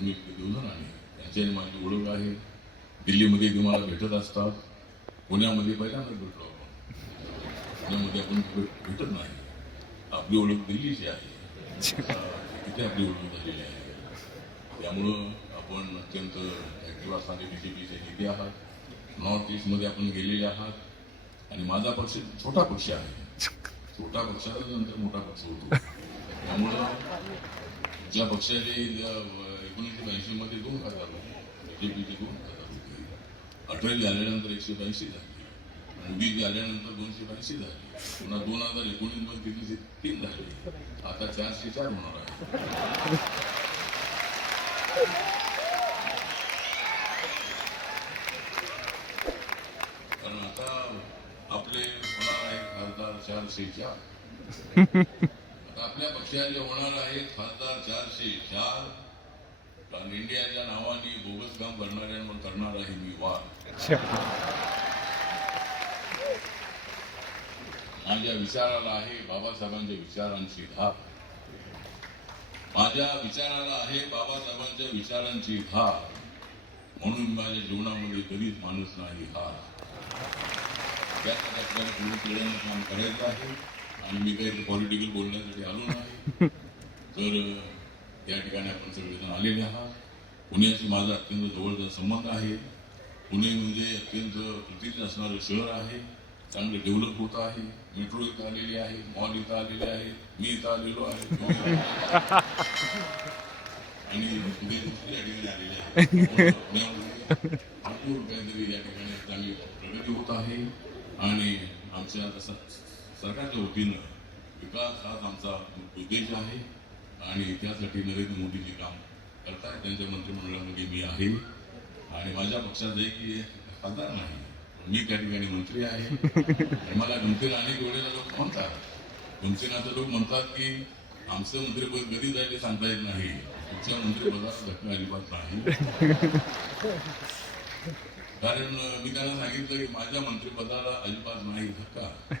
तुम्ही देवधर आणि त्यांची आणि माझी ओळख आहे. दिल्लीमध्ये ते मला भेटत असतात. पुण्यामध्ये पहिल्यांदा भेटलो आपण. पुण्यामध्ये आपण भेट- भेटत नाही. आपली ओळख दिल्लीची आहे. तिथे आपली ओळख झालेली आहे. त्यामुळं आपण अत्यंत ॲक्टिव्ह असणारे बी जे पीचे नेते आहात. नॉर्थ ईस्टमध्ये आपण गेलेले आहात. आणि माझा पक्ष छोटा पक्ष आहे. छोटा पक्षाचा नंतर मोठा पक्ष होतो. त्यामुळं ज्या पक्षाचे एकोणीसशे ब्याऐंशी मध्ये दोन खासदार होते बीजेपीचे दोन खासदार होते अठरावी आल्यानंतर एकशे ब्याऐंशी झाली. मोदीजी आल्यानंतर दोनशे ब्याऐंशी झाली. पुन्हा दोन हजार एकोणीसमध्ये तीनशे तीन झाले. आता चारशे चार होणार आहे. कारण आता आपले होणार आहे खासदार चारशे चार. आता आपल्या पक्षाचे होणार आहेत खासदार चारशे चार. कारण इंडियाच्या नावाने बोगस काम करणाऱ्यांवर करणार आहे मी वार माझ्या विचाराला आहे बाबासाहेबांच्या विचारांची धार. माझ्या विचाराला आहे बाबासाहेबांच्या विचारांची धार. म्हणून माझ्या जीवनामध्ये कधीच माणूस नाही पुढे पिढ्यानं काम करायचं आहे. आणि मी काही पॉलिटिकल बोलण्यासाठी आलो नाही. तर या ठिकाणी आपण सगळेजण आलेले आहात. पुण्याशी माझा अत्यंत जवळचा संबंध आहे. पुणे म्हणजे अत्यंत प्रसिद्ध असणारं शहर आहे. चांगलं डेव्हलप होत आहे. मेट्रो इथं आलेली आहे. मॉल इथं आलेले आहे. मी इथं आलेलो आहे. आणि पुणे दुसरी या ठिकाणी आलेले आहे. भरपूर काहीतरी या ठिकाणी चांगली प्रगती होत आहे. आणि आमच्या सरकारच्या वतीनं विकास हाच आमचा उद्देश आहे. आणि त्यासाठी नरेंद्र मोदीजी काम करताय. त्यांच्या मंत्रिमंडळामध्ये मी आहे. आणि माझ्या पक्षात की खासदार नाही. मी त्या ठिकाणी मंत्री आहे. आणि मला गमतीला अनेक वेळेला लोक म्हणतात. गमतीनाचं लोक म्हणतात की आमचं मंत्रिपद कधी जायचे सांगता येत नाही. तुमच्या मंत्रिपदाला घटना अजिबात नाही. कारण मी त्यांना सांगितलं की माझ्या मंत्रिपदाला अजिबात नाही धक्का.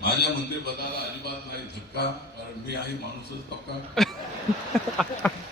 माझ्या मंत्रिपदाला अजिबात नाही धक्का कारण मी आहे माणूसच पक्का.